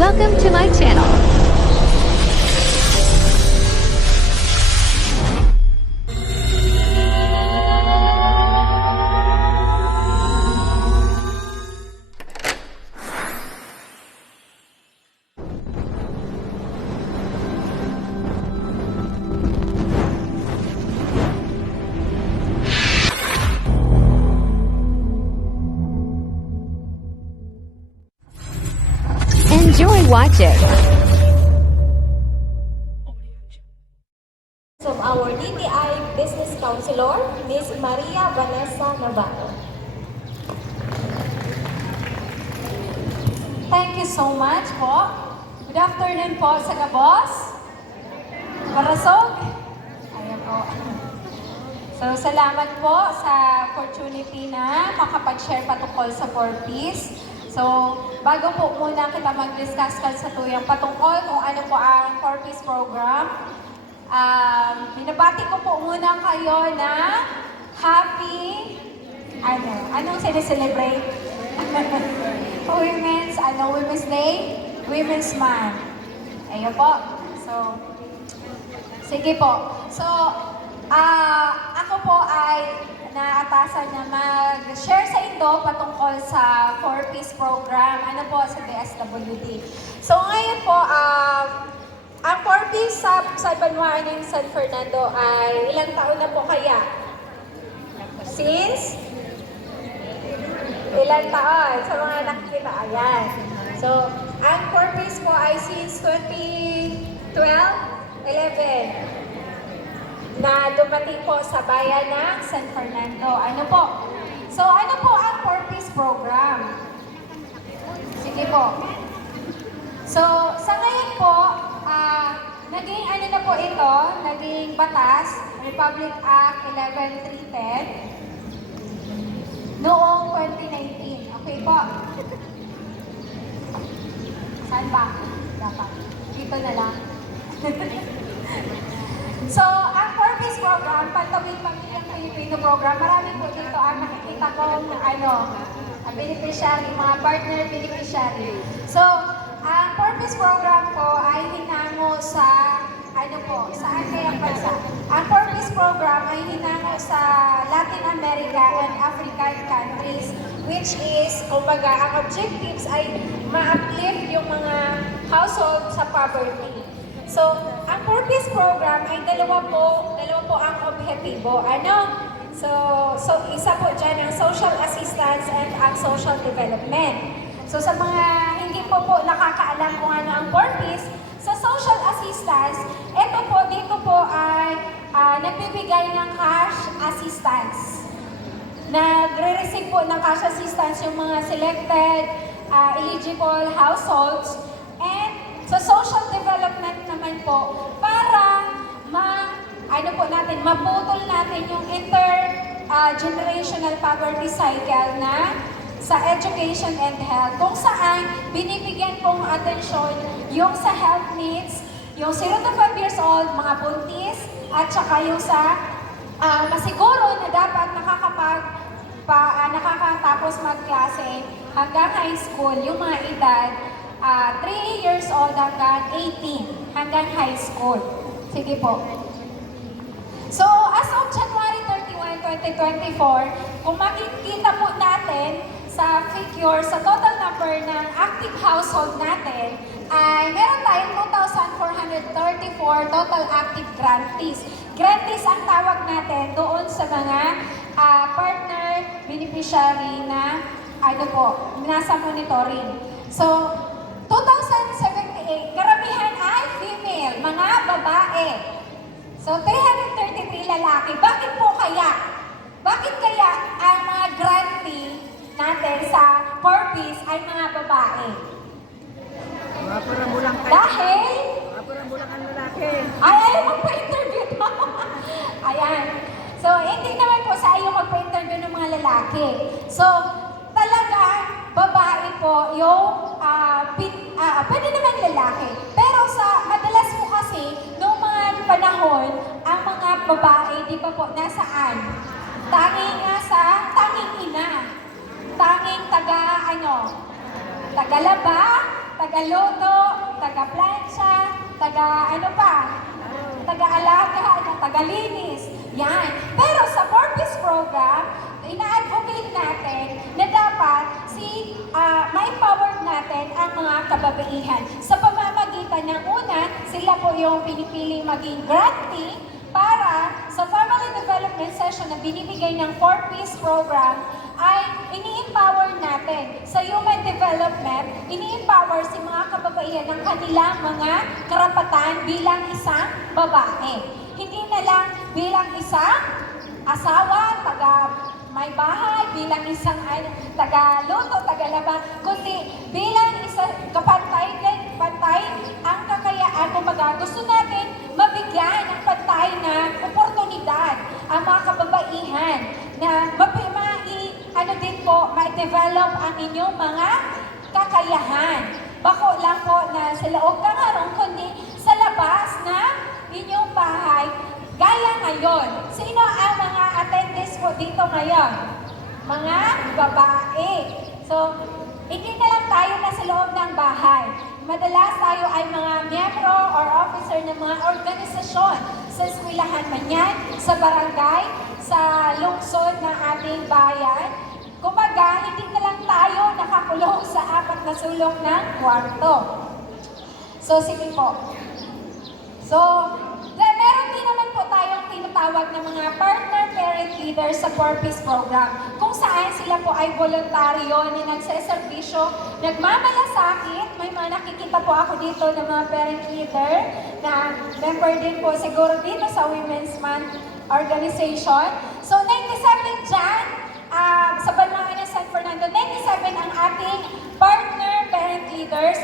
Welcome to my channel. Enjoy watching. Of our DTI Business Counselor, Ms. Maria Vanessa Navarro. Thank you so much po. Good afternoon po sa Gabos. Barasog. Ayan po. So, salamat po sa opportunity na makapag-share patungkol sa 4p's. So, bago po muna kita mag-discuss sa tuyang patungkol kung ano po ang 4p's program, binabati ko po muna kayo na happy, anong sineselebrate? Women's Day, Women's Month. Ayun po. So, sige po. So, ako po ay naatasan na mag-share sa inyo patungkol sa 4p's program, ano po sa DSWD. So, ngayon po, ang 4p's sa Banwaan ng San Fernando ay ilang taon na po kaya? Since? Ilang taon? Sa mga nakikita, ayan. So, ang 4p's po ay since 2012, 11 na dumating po sa bayan ng San Fernando. Ano po? So, ano po ang 4p's program? Sige po. So, sa ngayon po, naging ano na po ito, naging batas, Republic Act 11310, noong 2019. Okay po? Saan ba? Dapat. Dito na lang. So, ang 4p's program, Pantawid Pamilyang Pilipino program, marami po dito ang nakikita kong beneficiary, mga partner beneficiary. So, ang 4p's program po ay hinango sa, saan kayang bansa? Ang 4p's program ay hinango sa Latin America and African countries, which is, kumbaga, ang objectives ay ma-uplift yung mga household sa poverty. So, ang 4p's program ay dalawa po ang objetibo. So isa po dyan ang social assistance and ang social development. So, sa mga hindi po nakakaalam kung ano ang 4p's, sa social assistance, dito po ay nagbibigay ng cash assistance. Nagre-receive po ng cash assistance yung mga selected eligible households. And sa social development naman po, para maputol natin yung intergenerational poverty cycle na sa education and health, kung saan binibigyan pong atensyon yung sa health needs, yung 0 to 5 years old, mga buntis, at saka yung sa masiguro na dapat nakakatapos magklase hanggang high school, yung mga edad 3 years old hanggang 18, hanggang high school. Sige po. So, as of January 31, 2024, kung makikita po natin sa figure, sa total number ng active household natin, ay meron tayong 2,434 total active grantees. Grantees ang tawag natin doon sa mga partner beneficiary na nasa monitoring. So, 2,078, karamihan ay female, mga babae. So, 333 lalaki. Bakit po kaya? Bakit kaya ang mga grantee natin sa 4p's ay mga babae? Dahil? ang lalaki. Ay, ayaw magpa-interview to. Ayan. So, hindi naman po sa ayaw magpa-interview ng mga lalaki. So, talaga, babae po yung pwede naman lalaki. Pero madalas po kasi, noong mga panahon, ang mga babae, di ba po, nasaan? Tanging ina. Tanging tagalaba, taga-luto, taga-plancha, ano pa, taga-alaga, taga-linis. Yan. Pero sa 4p's program, ina-advocate natin na dapat ma-empower natin ang mga kababaihan. Sa pamamagitan ng una, sila po yung pinipiling maging grantee para sa family development session na binibigay ng 4p's program ay ini-empower natin sa human development, ini-empower si mga kababaihan ng kanilang mga karapatan bilang isang babae. Hindi na lang bilang isang asawa, may bahay, bilang isang taga-luto, taga-laba, kundi bilang isang pantay ang kakayaan. Kumbaga, gusto natin mabigyan ng pantay na oportunidad ang mga kababaihan na ma-develop ang inyong mga kakayahan. Bako lang po na sa loob ng harong, kundi sa labas na inyong bahay, gaya ngayon. Sino ang mga attendees po dito ngayon? Mga babae. So, hindi na lang tayo nasa loob ng bahay. Madalas tayo ay mga miyembro or officer ng mga organisasyon sa eskwelahan man yan, sa barangay, sa lungsod ng ating bayan. Kumbaga, hindi na lang tayo nakakulong sa 4 na sulok ng kwarto. So, sige po. So, meron din naman po tayong tinatawag na mga partner parent leaders sa 4p's program, kung saan sila po ay voluntaryo na nagseservisyo, nagmamalasakit. May mga nakikita po ako dito ng mga parent leader na member din po siguro dito sa Women's Month Organization. So 97 dyan, sa Banlangan ng San Fernando, 97 ang ating partner parent leaders.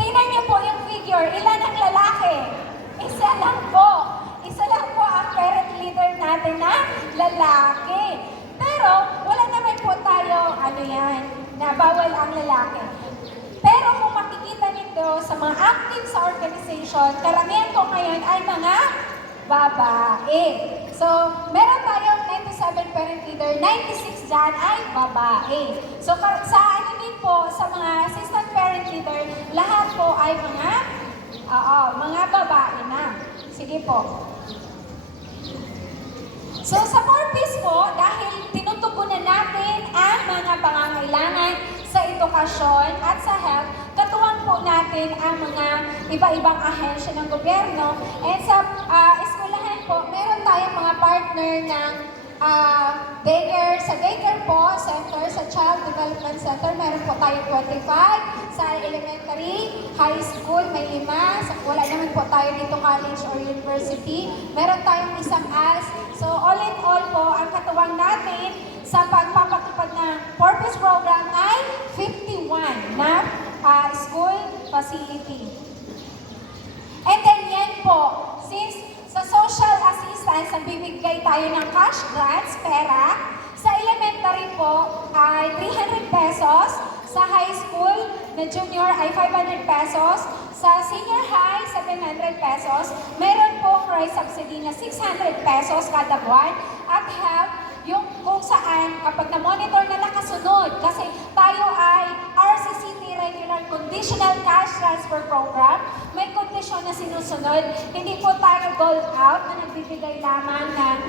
Tingnan niyo po yung figure, ilan ang lalaki? Isa lang po ang parent leader natin na lalaki. Pero wala naman po tayo, na bawal ang lalaki. Pero kung makikita nito sa mga active sa organization, karamihan po ngayon ay mga babae. So, meron tayong 97 parent leader, 96 dyan ay babae. So, sa din po, sa mga assistant parent leader, lahat po ay mga babae na. Sige po. So sa 4p's po, dahil tinutugunan natin ang mga pangangailangan sa edukasyon at sa health, katuwang po natin ang mga iba-ibang ahensya ng gobyerno. And sa eskwelahan po, meron tayong mga partner ng daycare. Sa daycare po, center, sa Child Development Center, meron po tayo 25. Sa elementary, high school, may 5. Wala naman po tayo dito college or university. Meron tayong isang AS. So, all in all po, ang katuwang natin sa pagpapatupad ng 4p's program ay 51 na school facility. And then yan po, since sa social assistance, nagbibigay tayo ng cash grants, pera. Sa elementary po ay 300 pesos. Sa high school na junior ay 500 pesos. Sa senior high, 700 pesos. Meron pong rice subsidy na 600 pesos kada buwan. At health, yung kung saan kapag na-monitor na nakasunod, kasi tayo ay RCCT Regular Conditional Cash Transfer Program, may kondisyon na sinusunod. Hindi po tayo gold out na nagbibigay lamang ng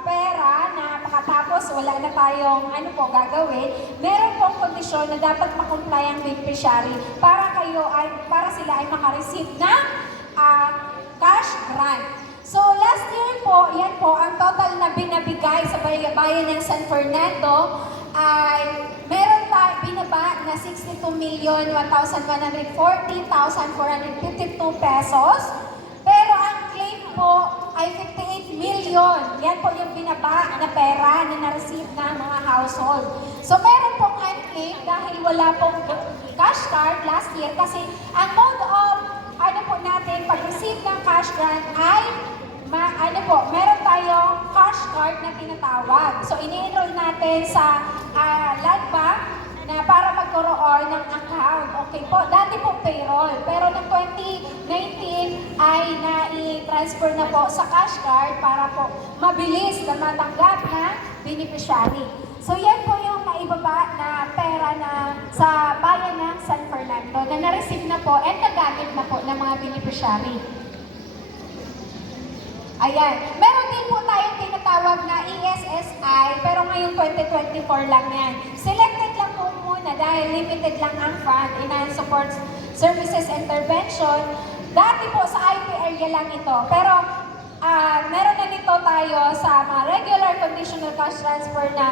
pera na makatapos wala na tayong gagawin. Meron pong kondisyon na dapat makomply ang beneficiary para sila ay makareceive ng cash grant. So last year po, yan po, ang total na binabigay sa bayan ng San Fernando ay meron tayo binaba na 62,140,452 pesos. Pero ang claim po ay 58 million. Yan po yung binaba na pera na na-receive ng mga household. So meron pong unclaimed dahil wala pong cash card last year kasi ang mode of natin pag-receive ng cash grant ay meron tayong cash card na tinatawag. So, ini-enroll natin sa land bank na para magkaroon ng account. Okay po, dati po payroll. Pero noong 2019 ay na-transfer na po sa cash card para po mabilis na matanggap na beneficiary. So, yan po yung naibaba na pera na sa bayan ng San Fernando. Orlando na na-receive na po at nagamit na po ng mga beneficiary. Ayan. Meron din po tayong tinatawag na ESSI, pero ngayong 2024 lang yan. Selected lang po muna dahil limited lang ang fund, Enhanced Support Services Intervention. Dati po sa IP area lang ito, pero meron na nito tayo sa mga regular conditional cash transfer na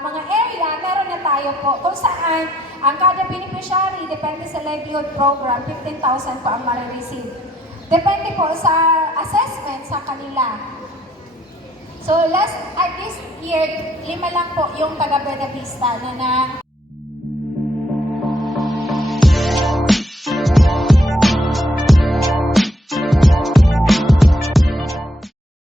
mga area, meron na tayo po kung saan ang kada beneficiary, depende sa livelihood program, 15,000 po ang ma-receive. Depende po sa assessment sa kanila. So this year, 5 lang po yung taga Buena Vista na